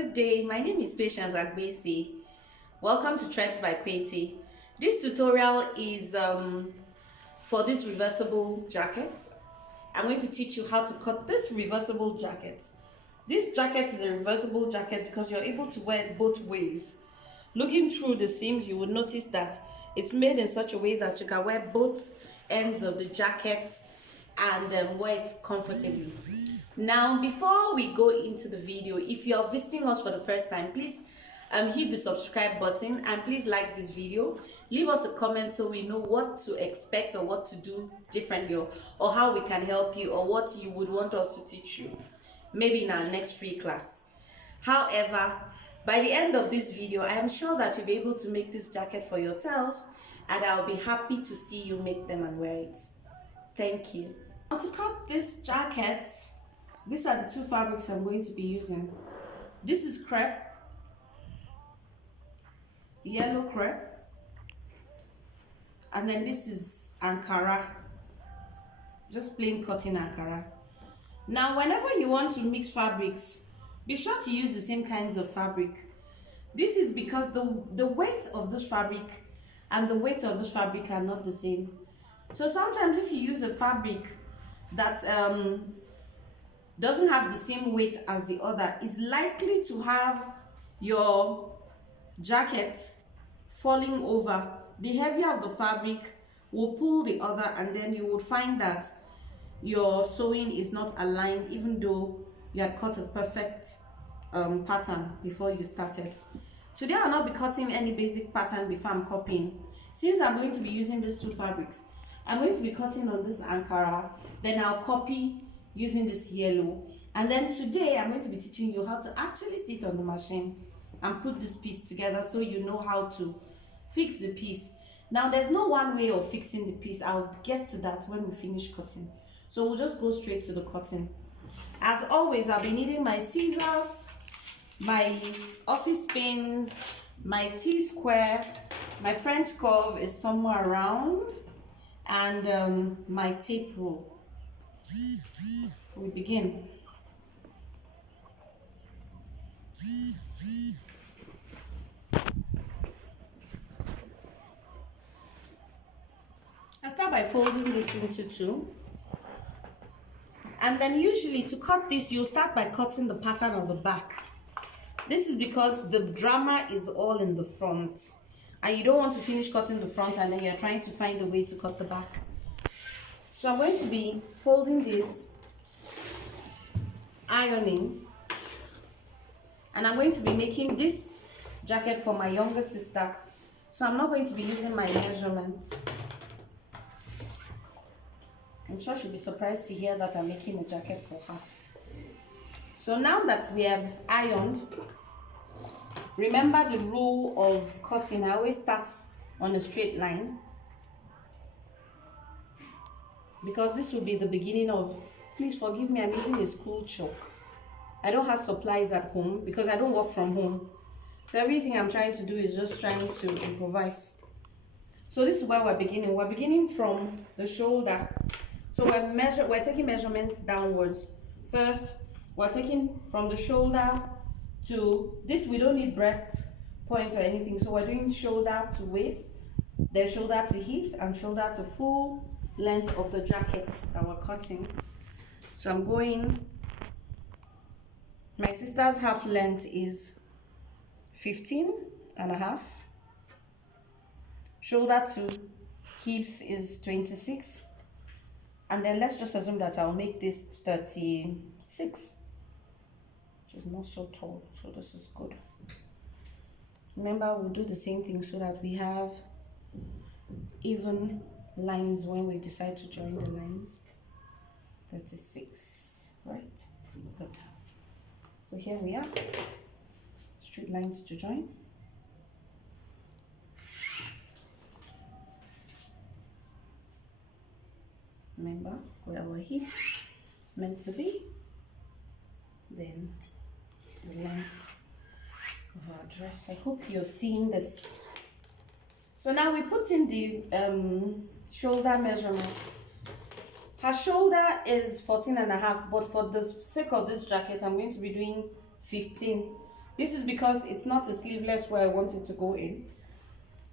good day. My name is Patience Agbesi. Welcome to Threads by Kweti. This tutorial is for this reversible jacket. I'm going to teach you how to cut this reversible jacket. This jacket is a reversible jacket because you're able to wear it both ways. Looking through the seams, you will notice that it's made in such a way that you can wear both ends of the jacket and wear it comfortably. Now, before we go into the video, if you are visiting us for the first time, please hit the subscribe button and please like this video. Leave us a comment so we know what to expect or what to do differently, or how we can help you, or what you would want us to teach you, maybe in our next free class. However, by the end of this video, I am sure that you'll be able to make this jacket for yourselves, and I'll be happy to see you make them and wear it. Thank you. Now, to cut this jacket, these are the two fabrics I'm going to be using. This is crepe, yellow crepe, and then this is Ankara, just plain cotton Ankara. Now, whenever you want to mix fabrics, be sure to use the same kinds of fabric. This is because the weight of this fabric and the weight of this fabric are not the same. So sometimes if you use a fabric that doesn't have the same weight as the other, is likely to have your jacket falling over. The heavier of the fabric will pull the other, and then you would find that your sewing is not aligned, even though you had cut a perfect pattern before you started. Today I'll not be cutting any basic pattern before I'm copying. Since I'm going to be using these two fabrics, I'm going to be cutting on this Ankara, then I'll copy using this yellow, and then today I'm going to be teaching you how to actually sit on the machine and put this piece together, so you know how to fix the piece. Now, there's no one way of fixing the piece. I'll get to that when we finish cutting. So we'll just go straight to the cutting. As always, I'll be needing my scissors, my office pins, my T-square, my French curve is somewhere around, and my tape rule. We begin. I start by folding this into two, and then usually to cut this, you'll start by cutting the pattern of the back. This is because the drama is all in the front, and you don't want to finish cutting the front and then you're trying to find a way to cut the back. So I'm going to be folding this, ironing, and I'm going to be making this jacket for my younger sister. So I'm not going to be using my measurements. I'm sure she'll be surprised to hear that I'm making a jacket for her. So now that we have ironed, remember the rule of cutting. I always start on a straight line, because this will be the beginning of, please forgive me, I'm using a school chalk. I don't have supplies at home because I don't work from home. So everything I'm trying to do is just trying to improvise. So this is where we're beginning. We're beginning from the shoulder. So we're taking measurements downwards. First, we're taking from the shoulder to this. We don't need breast point or anything. So we're doing shoulder to waist, then shoulder to hips, and shoulder to full length of the jackets that we're cutting. So I'm going, my sister's half length is 15.5. Shoulder to hips is 26. And then let's just assume that I'll make this 36, which is not so tall. So this is good. Remember, we'll do the same thing so that we have even lines when we decide to join the lines. 36, right? Good. So here we are, straight lines to join. Remember where our hip meant to be, then the length of our dress. I hope you're seeing this. So now we put in the shoulder measurement. Her shoulder is 14.5, but for the sake of this jacket, I'm going to be doing 15. This is because it's not a sleeveless where I want it to go in.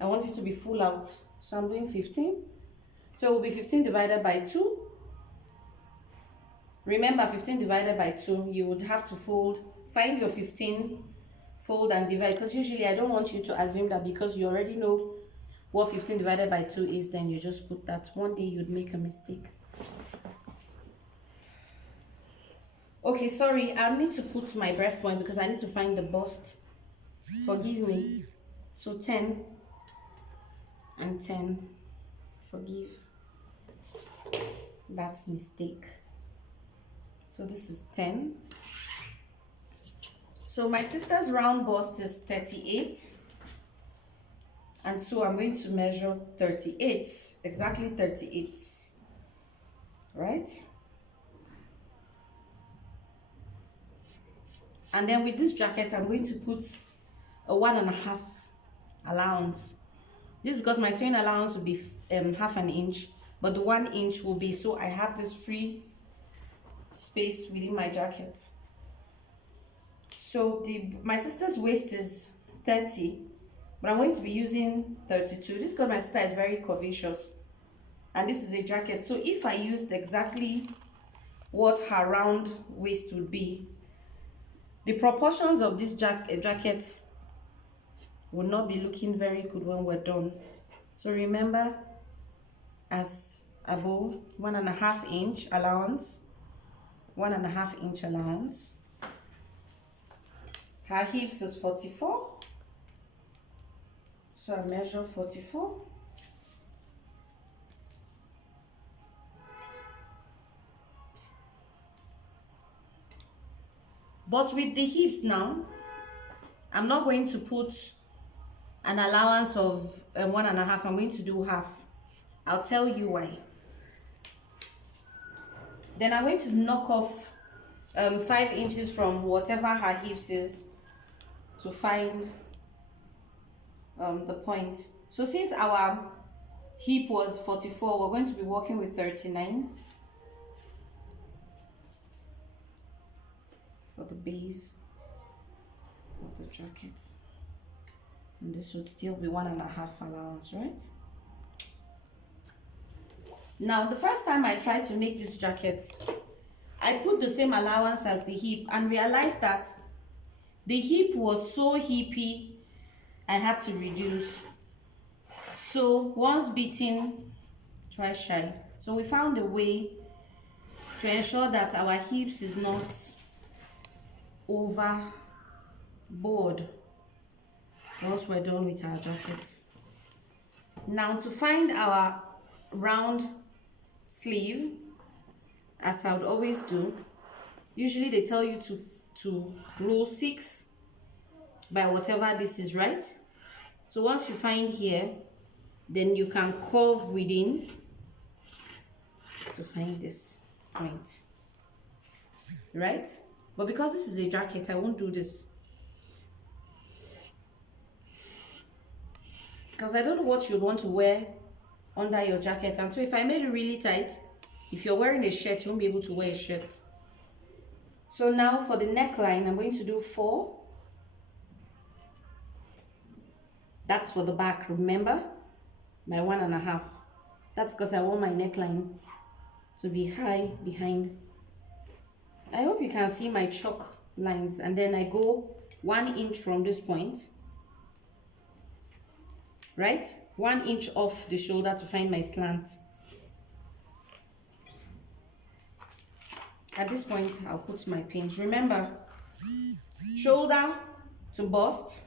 I want it to be full out. So I'm doing 15. So it will be 15 divided by 2. Remember, 15 divided by 2, you would have to fold, find your 15, fold and divide. Because usually I don't want you to assume that because you already know what 15 divided by 2 is, then you just put that. One day you'd make a mistake. Okay, sorry, I need to put my breast point because I need to find the bust. Forgive me. So 10 and 10. Forgive. That's mistake. So this is 10. So my sister's round bust is 38. And so I'm going to measure 38. Exactly 38. Right? And then with this jacket, I'm going to put a 1.5 allowance. This is because my sewing allowance will be half an inch, but the 1 inch will be so I have this free space within my jacket. So my sister's waist is 30, but I'm going to be using 32. This is because my sister is very curvaceous, and this is a jacket. So if I used exactly what her round waist would be, the proportions of this jacket will not be looking very good when we're done. So remember, as above, 1.5 inch allowance, 1.5 inch allowance. Her hips is 44, so I measure 44. But with the hips now, I'm not going to put an allowance of 1.5. I'm going to do half. I'll tell you why. Then I'm going to knock off 5 inches from whatever her hips is to find the point. So since our hip was 44, we're going to be working with 39 for the base of the jacket. And this would still be 1.5 allowance, right? Now, the first time I tried to make this jacket, I put the same allowance as the hip and realized that the hip was so hippy, I had to reduce. So once beaten, twice shy. So we found a way to ensure that our hips is not overboard once we're done with our jacket. Now to find our round sleeve, as I would always do, usually they tell you to roll 6 by whatever this is, right? So once you find here, then you can curve within to find this point, right? But because this is a jacket, I won't do this because I don't know what you'd want to wear under your jacket. And so if I made it really tight, if you're wearing a shirt, you won't be able to wear a shirt. So now for the neckline, I'm going to do 4. That's for the back, remember? My 1.5. That's because I want my neckline to be high behind. I hope you can see my chalk lines. And then I go 1 inch from this point, right? 1 inch off the shoulder to find my slant. At this point, I'll put my pins. Remember, shoulder to bust,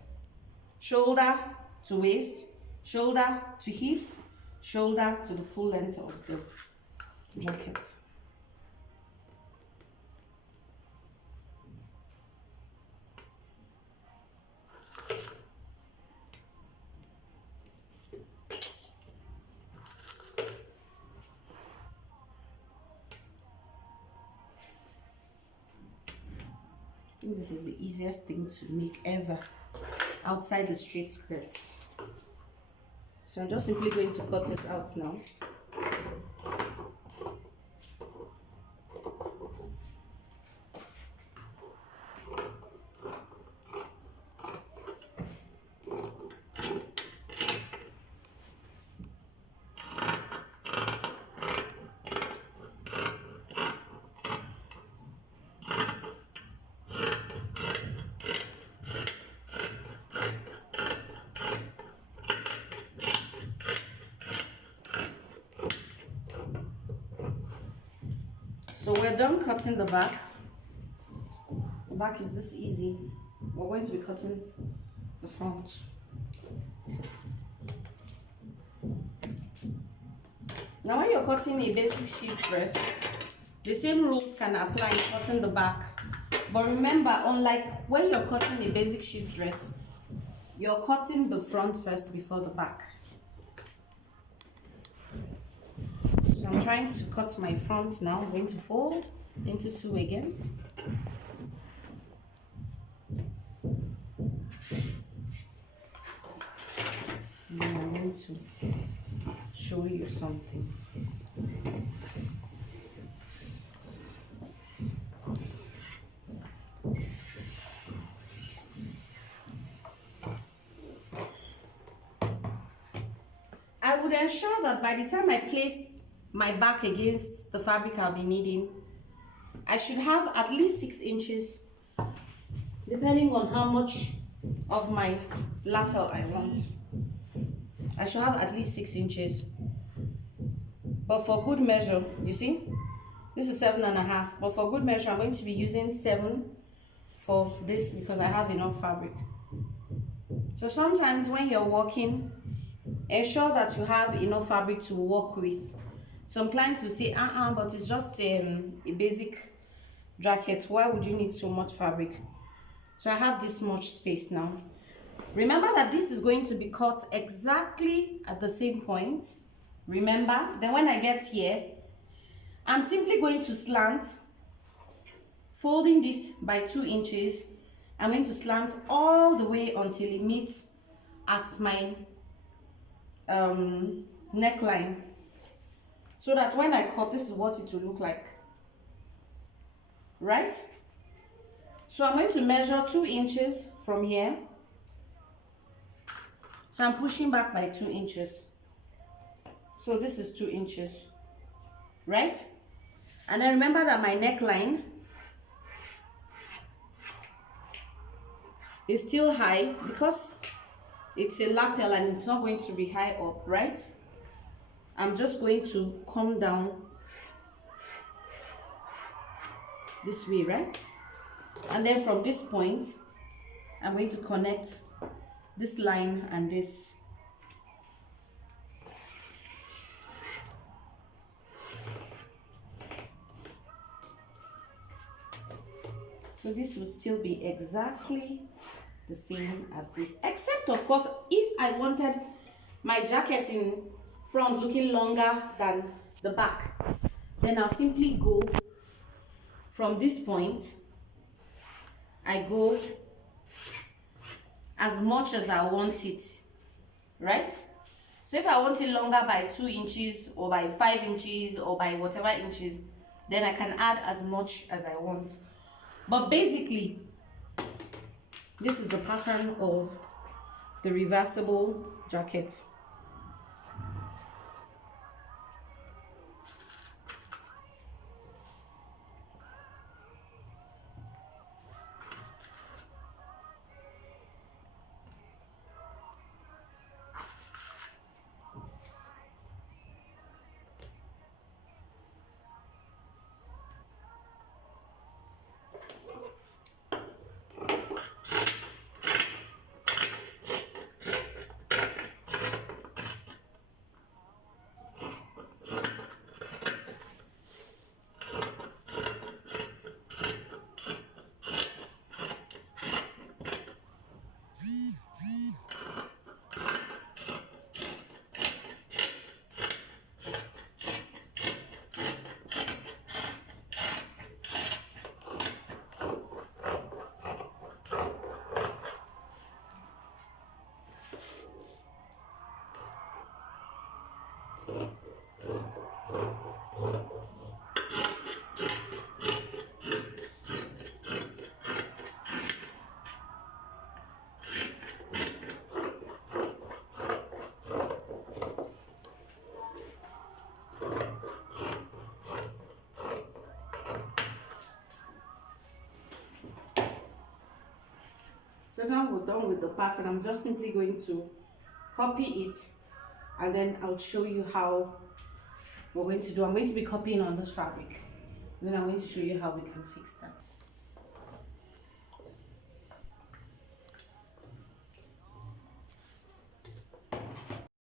shoulder to waist, shoulder to hips, shoulder to the full length of the jacket. I think this is the easiest thing to make ever outside the straight skirts. So I'm just simply going to cut this out now. we're done cutting the back is this easy. We're going to be cutting the front. Now when you're cutting a basic shift dress, the same rules can apply in cutting the back. But remember, unlike when you're cutting a basic shift dress, you're cutting the front first before the back. So I'm trying to cut my front now. I'm going to fold into 2 again. And I'm going to show you something. I would ensure that by the time I place my back against the fabric I'll be needing, I should have at least 6 inches, depending on how much of my lapel I want. I should have at least 6 inches. But for good measure, you see, this is 7.5. But for good measure, I'm going to be using 7 for this because I have enough fabric. So sometimes when you're working, ensure that you have enough fabric to work with. Some clients will say, but it's just a basic jacket. Why would you need so much fabric? So I have this much space now. Remember that this is going to be cut exactly at the same point. Remember, then when I get here, I'm simply going to slant, folding this by 2 inches. I'm going to slant all the way until it meets at my neckline, so that when I cut, this is what it will look like, right? So I'm going to measure 2 inches from here. So I'm pushing back by 2 inches. So this is 2 inches, right? And then remember that my neckline is still high because it's a lapel and it's not going to be high up, right? I'm just going to come down this way, right? And then from this point, I'm going to connect this line and this. So this will still be exactly the same as this, except of course if I wanted my jacket in front looking longer than the back, then I'll simply go from this point. I go as much as I want it, right? So if I want it longer by 2 inches or by 5 inches or by whatever inches, then I can add as much as I want. But basically, this is the pattern of the reversible jacket. So now we're done with the pattern. I'm just simply going to copy it and then I'll show you how we're going to do. I'm going to be copying on this fabric. Then I'm going to show you how we can fix that.